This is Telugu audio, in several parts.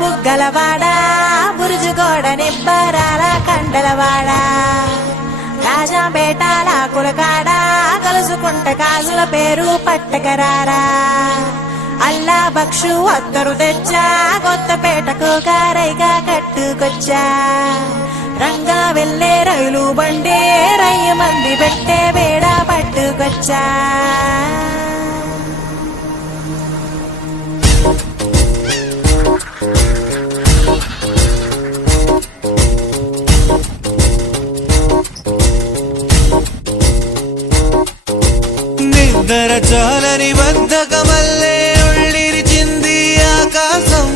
బుగ్గలవాడ బురుజుగోడ నిబ్బరాల కండలవాడ రాజాపేటాల కులకాడ కలుసుకుంట కాజుల పేరు పట్టకరారా అల్లా బక్షు అత్తరు తెచ్చా కొత్తపేటకు కారైగా కట్టుకొచ్చా రంగా వెళ్ళే రైలు బండి రయ్య మంది పెట్టే వేడ పట్టుకొచ్చా నిద్ర చాలని బద్ధకమల్లే ఉళ్ళిరిచింది ఆకాశం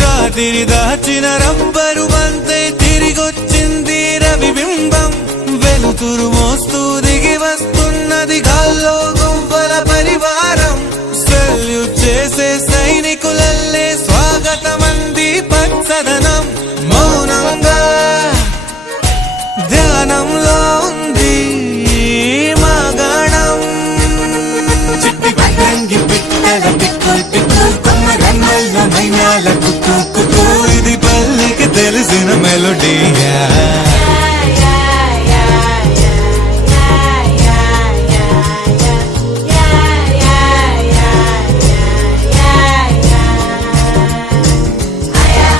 రాత్రి దాచిన రబ్బరు బంతే తిరిగొచ్చింది రవిబింబం వెలుతురు మోస్తూ దిగి వస్తున్నది గాల్లో గుంపల పరివారం సెల్యూట్ చేసే సైనికులల్లే స్వాగతమంది పచ్చదనం మౌనంగా ధ్యానంలో ఉంది మాగాణం చిట్టి పట్టంగి పిట్టల పిక్కుల్ పిక్కుల్ కొమ్మరమ్మల మైనాల కుక్కు కుక్కు ఇది పల్లెకి తెలిసిన మెలోడీయా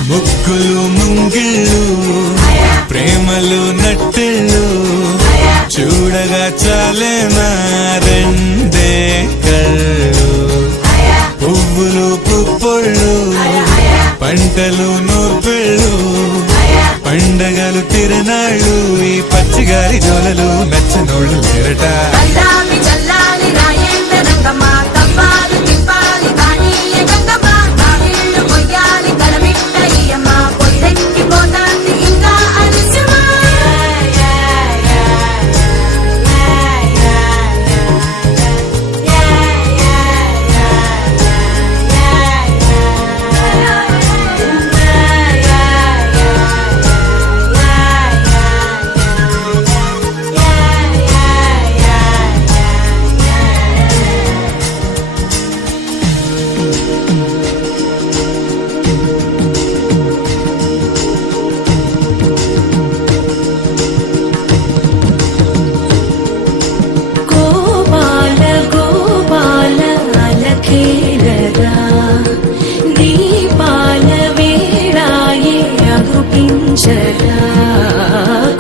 ముగ్గులు ముంగిళ్ళు ప్రేమలు నట్టిళ్ళు చూడగా చాలేనా రెండే కళ్ళు పువ్వులు పుప్పొళ్ళు పంటలు నూర్పిళ్ళు పండగలు తిరణాళ్ళు ఈ పచ్చిగారి జోలలు మెచ్చనోళ్ళు లేరట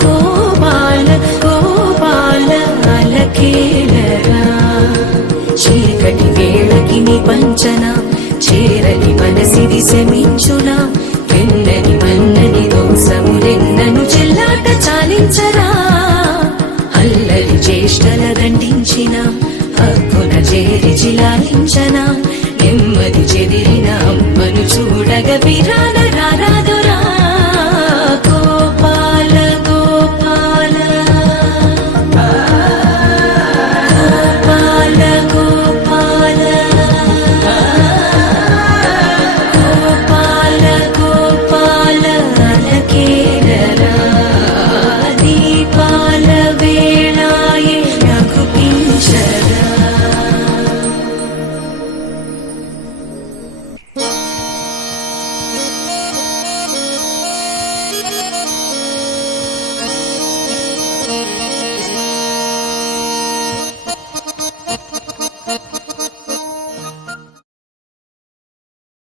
గోపాల గోపాల అలకేలరా చీకటి వేళకి నీ పంచన చేరని మనసిది శమించునా వెన్నని మన్నని దోసములెన్నను చెల్లాట చాలించరా అల్లరి చేష్టల దండించిన హక్కున చేరి చిలాలించనా నెమ్మది చెదిరిన అమ్మను చూడగ విరాన రారాదు